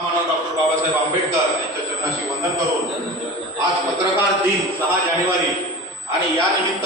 Doctor Babasaheb Ambedkar यांच्या चरणाशी वंदन करून आज पत्रकार दिन सहा जानेवारी. आणि या निमित्त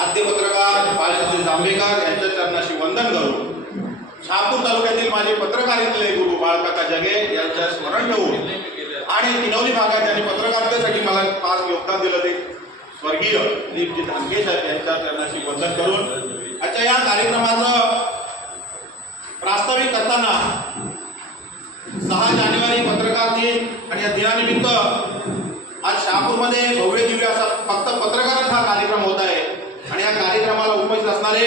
आद्य पत्रकार बाळशास्त्री जांभेकर यांच्या चरणाशी वंदन करून शहापूर तालुक्यातील माझे पत्रकारितेतले गुरु बाळकाका जगे यांच्या स्मरण ठेवून आणि किनवली भागात ज्यांनी पत्रकारितेसाठी मला पाच योगदान दिलं ते स्वर्गीय दिलीपजी धानके साहेब यांच्या चरणाशी वंदन करून. आजच्या या कार्यक्रमाचं प्रास्ताविक करताना सहा जानेवारी पत्रकार दिन आणि या दिनानिमित्त आज शहापूरमध्ये भव्य दिव्य असा फक्त पत्रकारांचा हा कार्यक्रम होत आहे. आणि या कार्यक्रमाला उपस्थित असणारे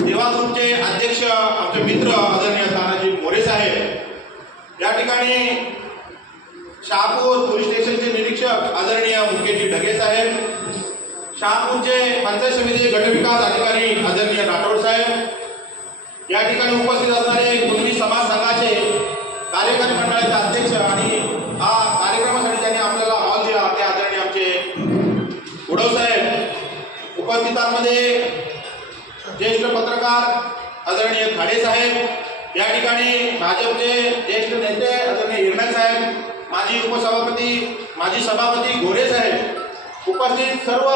देवा ग्रुपचे अध्यक्ष आमचे मित्र आदरणीय तानाजी मोरे साहेब. या ठिकाणी शहापूर पोलीस स्टेशनचे निरीक्षक आदरणीय मुकेशजी ढगे साहेब शहापूरचे पंचायत समितीचे गटविकास अधिकारी आदरणीय राठोड साहेब या ठिकाणी उपस्थित असणारे कुणबी समाज संघाचे कार्यकारी मंडळाचे अध्यक्ष आणि हा कार्यक्रमासाठी ज्यांनी आपल्याला हॉल दिला. ते आदरणीय आमचे उडव साहेब उपस्थितांमध्ये ज्येष्ठ पत्रकार आदरणीय खाडे साहेब या ठिकाणी भाजपचे ज्येष्ठ नेते आदरणीय हिरण्य साहेब माजी उपसभापती माजी सभापती गोरे साहेब उपस्थित सर्व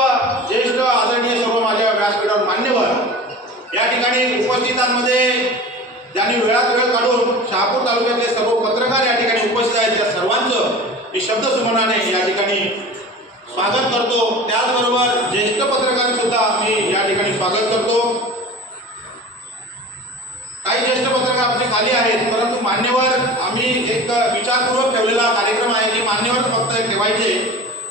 ज्येष्ठ आदरणीय सर्व माझ्या व्यासपीठावर मान्यवर या ठिकाणी उपस्थितांमध्ये ज्यांनी वेळात वेळ काढून शहापूर तालुक्यातले सर्व पत्रकार या ठिकाणी उपस्थित आहेत त्या सर्वांचं मी शब्दसुमनाने या ठिकाणी स्वागत करतो. त्याचबरोबर ज्येष्ठ पत्रकार सुद्धा मी या ठिकाणी स्वागत करतो. काही ज्येष्ठ पत्रकार आमचे खाली आहेत परंतु मान्यवर आम्ही एक विचारपूर्वक ठेवलेला कार्यक्रम आहे की मान्यवर फक्त ठेवायचे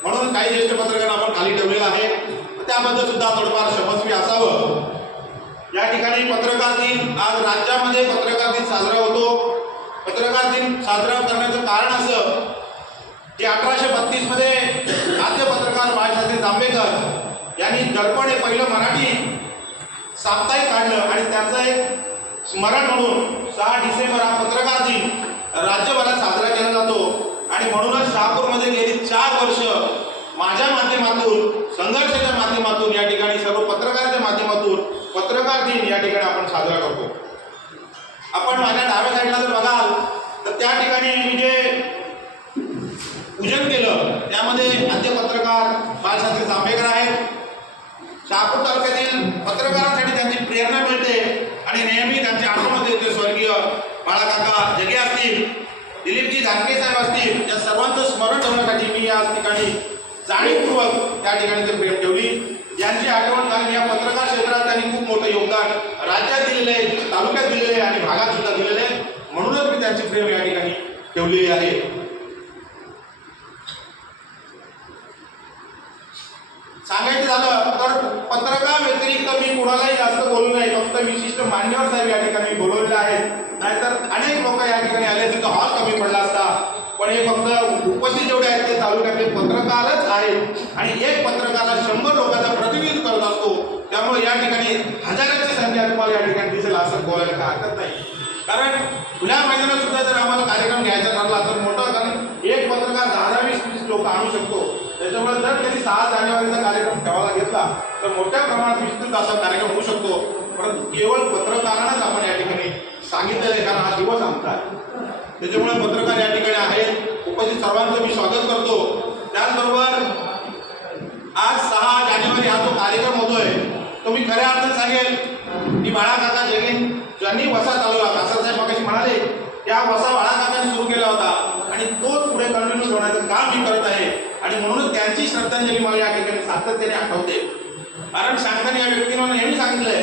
म्हणून काही ज्येष्ठ पत्रकार आपण खाली ठेवलेला आहे. त्याबद्दल सुद्धा थोडंफार क्षमस्वी असावं. या ठिकाणी पत्रकार दिन आज राज्यामध्ये पत्रकार दिन साजरा होतो. पत्रकार दिन साजरा करण्याचं कारण असं की अठराशे बत्तीसमध्ये आद्य पत्रकार बाळशास्त्री जांभेकर यांनी दर्पण हे पहिलं मराठी साप्ताहिक काढलं आणि त्याचं एक स्मरण म्हणून सहा डिसेंबर हा पत्रकार दिन राज्यभरात साजरा केला जातो. आणि म्हणूनच शहापूरमध्ये गेली चार वर्ष माझ्या माध्यमातून संघर्षाच्या माध्यमातून या ठिकाणी सर्व पत्रकार दिन या ठिकाणी आपण साजरा करतो. आपण माझ्या डाव्या साईडला जर बघाल तर त्या ठिकाणी मी जे पूजन केलं त्यामध्ये आद्य पत्रकार बाळशास्त्री जांभेकर आहेत. शहापूर तालुक्यातील पत्रकारांसाठी त्यांची प्रेरणा मिळते आणि नेहमी त्यांच्या आठवण येते स्वर्गीय बाळाकाका जगे असतील दिलीपजी धानके साहेब असतील या सर्वांचं स्मरण ठेवण्यासाठी मी या ठिकाणी जाणीवपूर्वक त्या ठिकाणी ते प्रेम ठेवली. यांची आठवण कारण या पत्रकार क्षेत्रात त्यांनी खूप मोठं योगदान राज्यात दिलेलं आहे तालुक्यात दिलेलं आहे आणि भागात सुद्धा दिलेलं आहे. म्हणूनच मी त्यांची प्रेम या ठिकाणी ठेवलेली आहे. सांगायचं झालं तर पत्रकार व्यतिरिक्त मी कुणालाही जास्त बोलू नाही फक्त विशिष्ट मान्यवर साहेब या ठिकाणी बोलवलेले आहेत. नाहीतर अनेक लोक या ठिकाणी आले. तिथं हॉल कमी पडला असता. पण हे फक्त उपस्थित जेवढे आहेत ते तालुक्यातले पत्रकारच आहेत. आणि एक पत्रकाराला शंभर लोकांचा प्रतिनिधित्व करत असतो. त्यामुळे या ठिकाणी हजारांची संख्या तुम्हाला या ठिकाणी दिसेल असं बोलायला काय हरकत नाही. कारण खुल्या मैदानात सुद्धा जर आम्हाला कार्यक्रम घ्यायचा ठरला तर मोठा कारण एक पत्रकार दहा दहा वीस वीस लोक आणू शकतो. त्याच्यामुळे जर त्यांनी सहा जानेवारीचा कार्यक्रम ठेवायला घेतला तर मोठ्या प्रमाणात विस्तृत असा कार्यक्रम होऊ शकतो. परंतु केवळ पत्रकारांनाच आपण या ठिकाणी सांगितलेलं आहे कारण हा दिवस आमचा आहे. त्याच्यामुळे पत्रकार या उपस्थित सर्वांचं मी स्वागत करतो. त्याचबरोबर आज सहा जानेवारी हा जो कार्यक्रम होतोय तो मी खऱ्या अर्थात सांगेल की बाळाकाका जगीन ज्यांनी वसा चालवला कासर साहेब मगाशी म्हणाले त्या वसा बाळाकाकाने सुरू केला होता आणि तोच पुढे कंटिन्यू ठेवण्याचं काम मी करत आहे. आणि म्हणूनच त्यांची श्रद्धांजली मला या ठिकाणी सातत्याने आठवते. कारण शांताने या व्यक्तीनं नेहमी सांगितलंय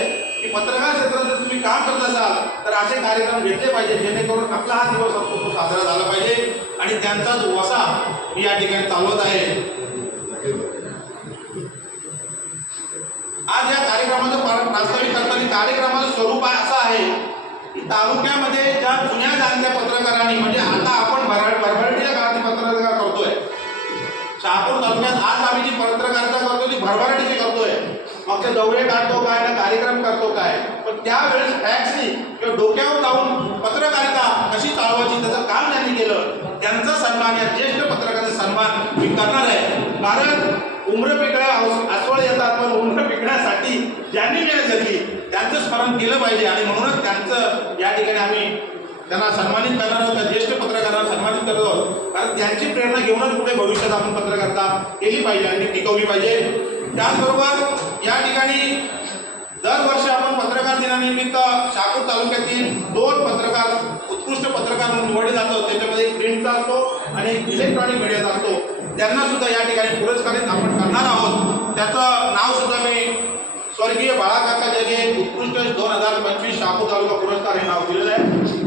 पत्रकार क्षेत्रात जर तुम्ही काम करत असाल तर असे कार्यक्रम घेतले पाहिजे जेणेकरून आपला हा दिवस असतो तो साजरा झाला पाहिजे. आणि त्यांचा जो वसा मी या ठिकाणी चालवत आहे. आज या कार्यक्रमाचं प्रास्ताविक करताना कार्यक्रमाचं स्वरूप आहे- असं आहे की तालुक्यामध्ये ज्या जुन्या जाणत्या पत्रकारांनी म्हणजे आता आपण भर भरभरटीच्या काळात पत्रकार करतोय. शहापूर तालुक्यात आज आम्ही जी पत्रकारिता करतो ती भरभराटीची करतोय. आमचे दौरे काढतो काय ना कार्यक्रम करतो काय. पण त्यावेळेस टॅक्सी किंवा डोक्यावर लावून पत्रकारिता कशी चालवायची त्याचं काम त्यांनी केलं त्यांचा सन्मान या ज्येष्ठ पत्रकाराचा सन्मान मी करणार आहे. कारण उमरं पिकळ्या आसवळ येतात पण उमरं पिकण्यासाठी ज्यांनी मेहनत घेतली त्यांचं स्मरण केलं पाहिजे. आणि म्हणूनच त्यांचं या ठिकाणी आम्ही त्यांना सन्मानित करणार आहोत त्या ज्येष्ठ पत्रकारांना सन्मानित करत आहोत. कारण त्यांची प्रेरणा घेऊनच पुढे भविष्यात आपण पत्रकारिता केली पाहिजे आणि टिकवली पाहिजे. त्याचबरोबर या ठिकाणी दरवर्षी आपण पत्रकार दिनानिमित्त शापूर तालुक्यातील दोन पत्रकार उत्कृष्ट पत्रकार म्हणून निवडले जातात. त्याच्यामध्ये एक प्रिंटचा असतो आणि इलेक्ट्रॉनिक मीडियाचा असतो. त्यांना सुद्धा या ठिकाणी पुरस्कारित आपण करणार आहोत. त्याचं नाव सुद्धा मी स्वर्गीय बाळाकाका जगे उत्कृष्ट दोन हजार पंचवीस शापूर तालुका पुरस्कार हे नाव दिलेलं आहे.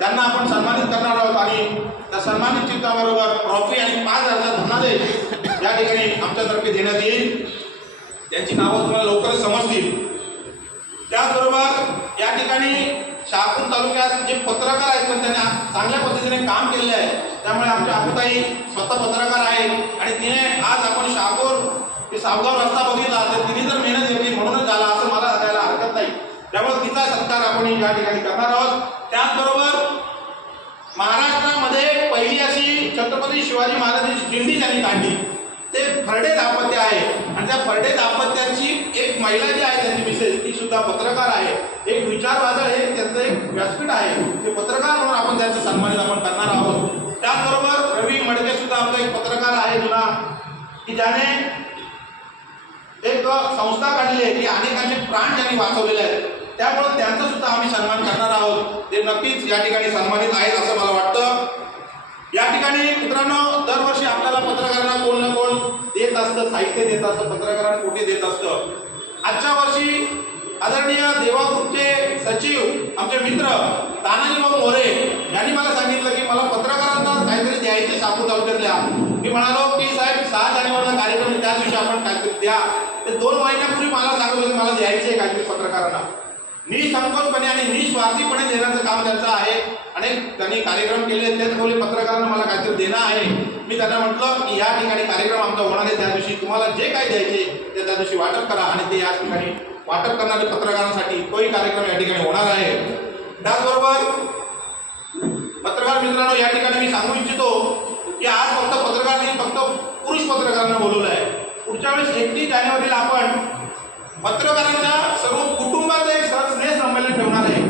त्यांना आपण सन्मानित करणार आहोत आणि त्या सन्मानित चित्राबरोबर ट्रॉफी आणि पाच हजार धनादेश या ठिकाणी आमच्यातर्फे देण्यात येईल त्यांची नावं तुम्हाला लवकरच समजतील. त्याचबरोबर या ठिकाणी शहापूर तालुक्यात जे पत्रकार आहेत पण त्यांनी चांगल्या पद्धतीने काम केलेले आहे. त्यामुळे आमच्या अपुताई स्वतः पत्रकार आहे आणि तिने आज आपण शहापूर ते सावगाव रस्ता बघितला तर तिने जर मेहनत घेतली म्हणूनच झाला असं मला सांगायला हरकत नाही. त्यामुळे तिचा सत्कार आपण या ठिकाणी करणार आहोत. त्याचबरोबर महाराष्ट्रामध्ये पहिली अशी छत्रपती शिवाजी महाराजांची दिंडी त्यांनी काढली. ते फरडे दाम्पत्य आहे. आणि त्या फरडे दाम्पत्याची एक महिला जी आहे त्यांची मिसेस ती सुद्धा पत्रकार आहे. एक विचारवादळ हे त्यांचं एक व्यासपीठ आहे. ते पत्रकार म्हणून आपण त्यांचं सन्मानित आपण करणार आहोत. त्याचबरोबर रवी मडके सुद्धा आमचा एक पत्रकार आहे जुना की ज्याने एक संस्था काढली आहे की अनेकांचे प्राण ज्यांनी वाचवलेले आहेत त्यामुळे त्यांचा सुद्धा आम्ही सन्मान करणार आहोत. ते नक्कीच या ठिकाणी सन्मानित आहेत असं मला वाटतं. या ठिकाणी मित्रांनो दरवर्षी आपल्याला पत्रकारांना कोण ना कोण देत असतं साहित्य देत असतं पत्रकारांना कुठे देत असतं. आजच्या वर्षी आदरणीय देवाग्रुपचे सचिव आमचे मित्र तानाजीबाबू मोरे यांनी मला सांगितलं की मला पत्रकारांना काहीतरी द्यायचे सापू तालुक्यातल्या. मी म्हणालो की साहेब सहा जानेवारीला कार्यक्रम त्या दिवशी आपण काहीतरी द्या. ते दोन महिन्यापूर्वी मला सांगत होते मला द्यायचे आहे काहीतरी पत्रकारांना. निसंकोचपणे आणि निस्वार्थीपणे देण्याचं काम त्यांचं आहे. अनेक त्यांनी कार्यक्रम केले तेच बोलले पत्रकारांना मला काहीतरी देणं आहे. मी त्यांना म्हटलं की या ठिकाणी कार्यक्रम आमचा होणार आहे त्या दिवशी तुम्हाला जे काही द्यायचे ते त्या दिवशी वाटप करा आणि ते या ठिकाणी वाटप करणारे पत्रकारांसाठी तोही कार्यक्रम या ठिकाणी होणार आहे. त्याचबरोबर पत्रकार मित्रांनो या ठिकाणी मी सांगू इच्छितो की आज फक्त पत्रकार नाही फक्त पुरुष पत्रकारांना बोलवलं आहे. पुढच्या वेळेस एकतीस जानेवारीला आपण पत्रकारांच्या सर्व कुटुंबाचं एक सर स्नेह संमेलन ठेवणार आहे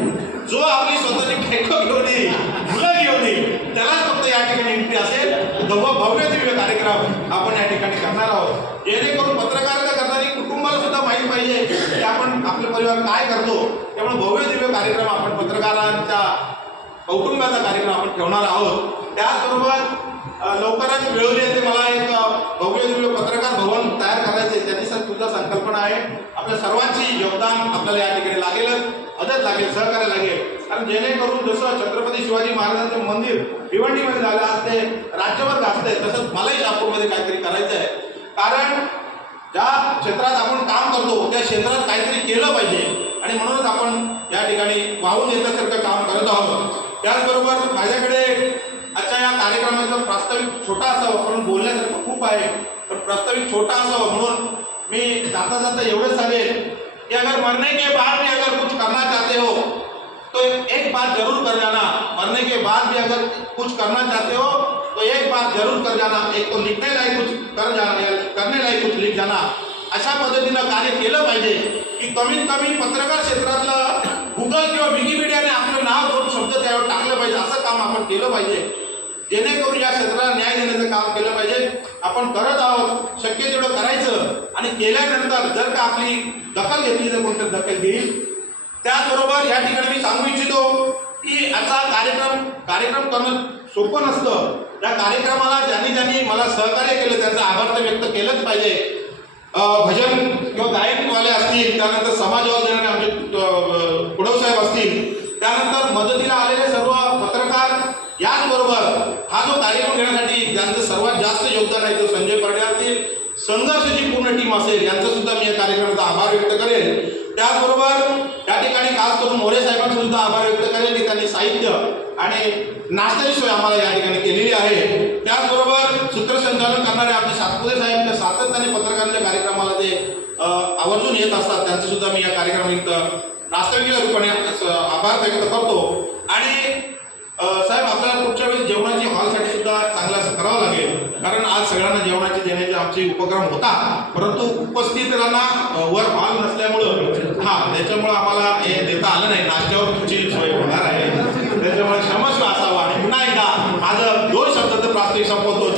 जो आपली स्वतःची खेळखं घेऊन येईल मुलं घेऊन येईल त्यालाच फक्त या ठिकाणी एंट्री असेल तेव्हा भव्य दिव्य कार्यक्रम आपण या ठिकाणी करणार आहोत जेणेकरून पत्रकारिता करणारी कुटुंबाला सुद्धा माहीत पाहिजे की आपण आपले परिवार काय करतो त्यामुळे भव्य दिव्य कार्यक्रम आपण पत्रकारांच्या कौटुंबाचा कार्यक्रम आपण ठेवणार आहोत त्याचबरोबर लवकरात लवकरच वेळोली येते मला एक भव्य दिव्य पत्रकार भवन तयार करायचे संकल्पना आहे. आपल्या सर्वांची योगदान आपल्याला या ठिकाणी लागेलच. मदत लागेल सहकार्य लागेल. कारण जेणेकरून जसं छत्रपती शिवाजी महाराजांचं मंदिर भिवंडीमध्ये झालं आज ते राज्यभर गाजतंय तसंच मलाही नागपूरमध्ये काहीतरी करायचं आहे कारण ज्या क्षेत्रात आपण काम करतो त्या क्षेत्रात काहीतरी केलं पाहिजे. आणि म्हणूनच आपण या ठिकाणी वाहून येण्यासारखं काम करत आहोत. त्याचबरोबर माझ्याकडे आजच्या या कार्यक्रमाचं प्रास्ताविक छोटा असावं पण बोलण्यासारखं खूप आहे. पण प्रास्ताविक छोटा असावं म्हणून मी जाता जाता एवढंच सांगेल की अगर मरने के बाद भी अगर कुछ करना चाहते हो तो एक बात जरूर कर जाना। मरने के बाद भी अगर कुछ करना चाहते हो तो एक बात जरूर कर जाना। एक तो लिखने लायक कुछ कर जाना करने लायक कुछ लिख जाना। अशा पद्धतीनं कार्य केलं पाहिजे की कमीत कमी पत्रकार क्षेत्रातलं गुगल किंवा विकिपीडियाने आपलं नाव दोन शब्द त्यावर टाकलं पाहिजे. असं काम आपण केलं पाहिजे. जेणेकरून या क्षेत्राला न्याय देण्याचं काम केलं पाहिजे. आपण करत आहोत शक्य तेवढं करायचं आणि केल्यानंतर जर का आपली दखल घेतली तर कोणतं दखल घेईल? त्याचबरोबर या ठिकाणी मी सांगू इच्छितो की असा कार्यक्रम कार्यक्रम करणं सोपं नसतं. त्या कार्यक्रमाला ज्यांनी ज्यांनी मला सहकार्य केलं त्यांचं आभार तर व्यक्त केलंच पाहिजे. भजन किंवा गायकवाले असतील त्यानंतर समाजावर देणारे आमचे कुडव साहेब असतील त्यानंतर मदतीला आलेले सर्व पत्रकार याचबरोबर हा जो कार्यक्रम घेण्यासाठी ज्यांचं सर्वात जास्त योगदान आहे तो संजय परडे असतील. संघर्षची पूर्ण टीम असेल यांचा सुद्धा मी या कार्यक्रमाचा आभार व्यक्त करेल त्याचबरोबर या ठिकाणी खास करून मोरे साहेबांचा सुद्धा आभार व्यक्त करेल की त्यांनी साहित्य आणि नाश्त्याची सोय आम्हाला या ठिकाणी केलेली आहे. त्याचबरोबर सूत्रसंचालन करणारे आमचे सातपुते साहेब त्या सातत्याने पत्रकारांच्या कार्यक्रमाला ते आवर्जून येत असतात. त्यांचं सुद्धा मी या कार्यक्रमानिमित्त नाश्त्याच्या रूपाने आभार व्यक्त करतो. आणि साहेब आपल्याला पुढच्या वेळेस जेवणा चांगलं करावा लागेल. कारण आज सगळ्यांना जेवणाचे देण्याचे आमचे उपक्रम होता परंतु उपस्थित अ, वर हॉल नसल्यामुळं हा त्याच्यामुळं आम्हाला हे देता आलं नाही. नाश्त्यावर तुमची सोय होणार आहे. त्याच्यामुळे क्षमस्व असावा. आणि पुन्हा एकदा माझं दोन शब्दाचं प्रास्तिक संपवतो.